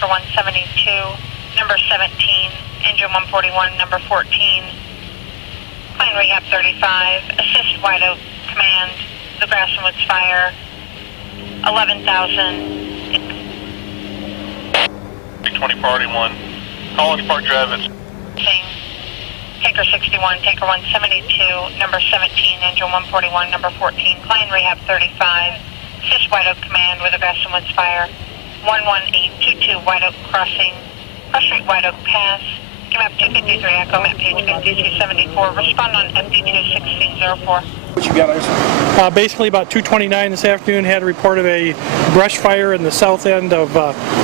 Tanker 172, number 17, Engine 141, number 14, Clean Rehab 35, assist White Oak Command, the Grass and Woods Fire, 11,000. 2041, College Park Drive. Tanker 61, Tanker 172, number 17, Engine 141, number 14, Clean Rehab 35, assist White Oak Command with the Grass and Woods Fire, 11822 White Oak Crossing, Cross Street White Oak Pass, map 253 Echo, map page 5274, respond on FD2 1604. What you got, Ison? Basically about 2:29 this afternoon had a report of a brush fire in the south end of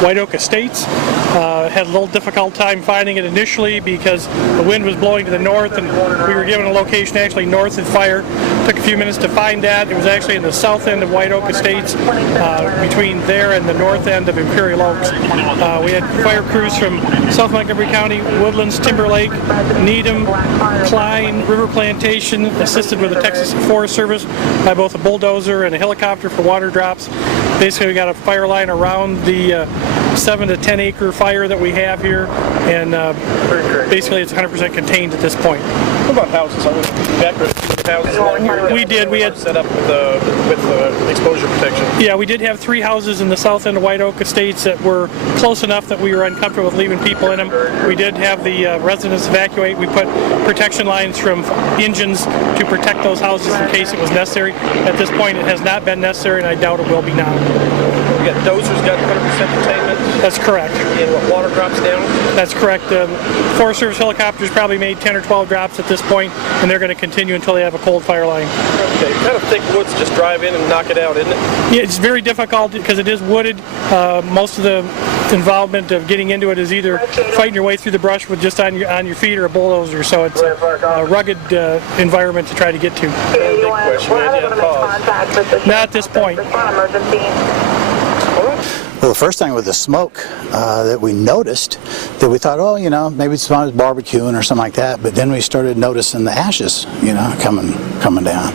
White Oak Estates. Had a little difficult time finding it initially because the wind was blowing to the north and we were given a location actually north of the fire. Took a few minutes to find that. It was actually in the south end of White Oak Estates, between there and the north end of Imperial Oaks. We had fire crews from South Montgomery County, Woodlands, Timberlake, Needham, Klein, River Plantation, assisted with the Texas Forest Service by both a bulldozer and a helicopter for water drops. Basically, we got a fire line around the 7 to 10 acre fire that we have here, and basically it's 100% contained at this point. What about houses? Houses along here? We did. We had set up with exposure protection. Yeah, we did have 3 houses in the south end of White Oak Estates that were close enough that we were uncomfortable with leaving people in them. We did have the residents evacuate. We put protection lines from engines to protect those houses in case it was necessary. At this point, it has not been necessary, and I doubt it will be now. You got dozers, got 100% containment? That's correct. And what, water drops down? That's correct. Forest Service helicopters probably made 10 or 12 drops at this point, and they're going to continue until they have a cold fire line. Okay, kind of thick woods, just drive in and knock it out, isn't it? Yeah, it's very difficult because it is wooded. Most of the involvement of getting into it is either fighting your way through the brush with just on your feet or a bulldozer, so it's a rugged environment to try to get to. Big question, Not at this point. Well, the first thing with the smoke that we noticed, that we thought, oh, you know, maybe someone was barbecuing or something like that, but then we started noticing the ashes, you know, coming down.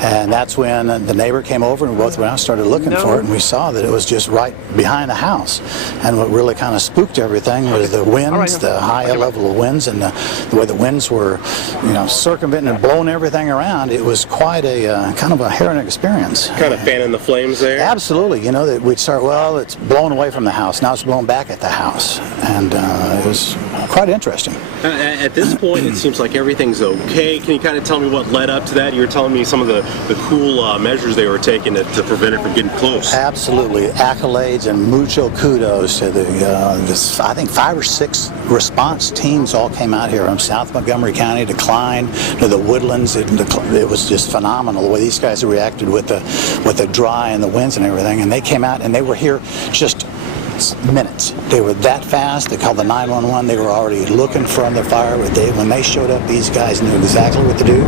And that's when the neighbor came over and we both went out and started looking for it, and we saw that it was just right behind the house. And what really kind of spooked everything was the winds, the high level of winds, and the way the winds were, you know, circumventing and blowing everything around. It was quite a kind of a harrowing experience. Kind of fanning the flames there? Absolutely. You know, that we'd start, well, it's blowing away from the house. Now it's blowing back at the house. And it was quite interesting. At this point, it seems like everything's okay. Can you kind of tell me what led up to that? You were telling me some of the cool measures they were taking to prevent it from getting close. Absolutely. Accolades and mucho kudos to I think 5 or 6 response teams all came out here from South Montgomery County to Klein to the Woodlands. It was just phenomenal the way these guys reacted with the dry and the winds and everything. And they came out and they were here just minutes. They were that fast. They called the 911. They were already looking for the fire. When they showed up, these guys knew exactly what to do.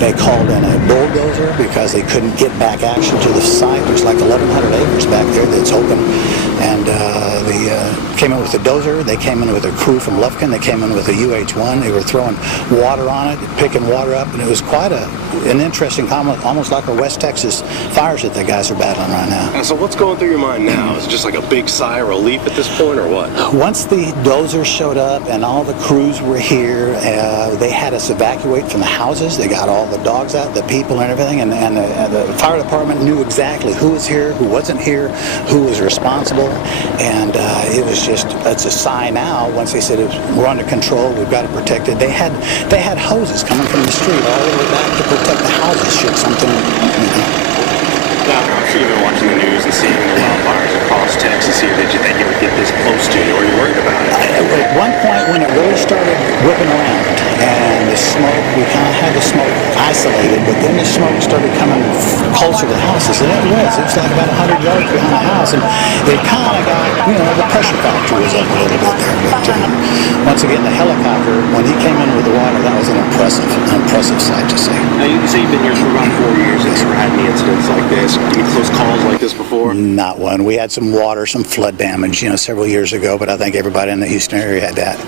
They called in a bulldozer because they couldn't get back action to the site. There's like 1,100 acres back there that's open. And they came in with a dozer. They came in with a crew from Lufkin. They came in with a UH-1. They were throwing water on it, picking water up, and it was quite an interesting, almost like a West Texas fires that the guys are battling right now. And so what's going through your mind now? Is it just like a big sigh of relief at this point, or what? Once the dozers showed up and all the crews were here, they had us evacuate from the houses. They got all the dogs out, the people and everything, and the fire department knew exactly who was here, who wasn't here, who was responsible, and it was just, it's a sigh now. Once they said we're under control, we've got it protected. They had hoses coming from the street all the way back to protect the houses should something, you know. Now, I'm sure you've been watching the news and seeing the wildfires across Texas here. Did you think it would get this close to you, or were you worried about it? At one point when it really started whipping around and the smoke, we kind of had the smoke isolated, but then the smoke started coming closer to the houses, and it was like about 100 yards behind the house, and it kind of got, you know, the pressure factor was up a little bit there. But once again, the helicopter, when he came in with the water, that was an impressive sight to see. Now, you say you've been here for about 4 years. Have you ever had any incidents like this? Any close calls like this before? Not one. We had some water, some flood damage, you know, several years ago, but I think everybody in the Houston area had that.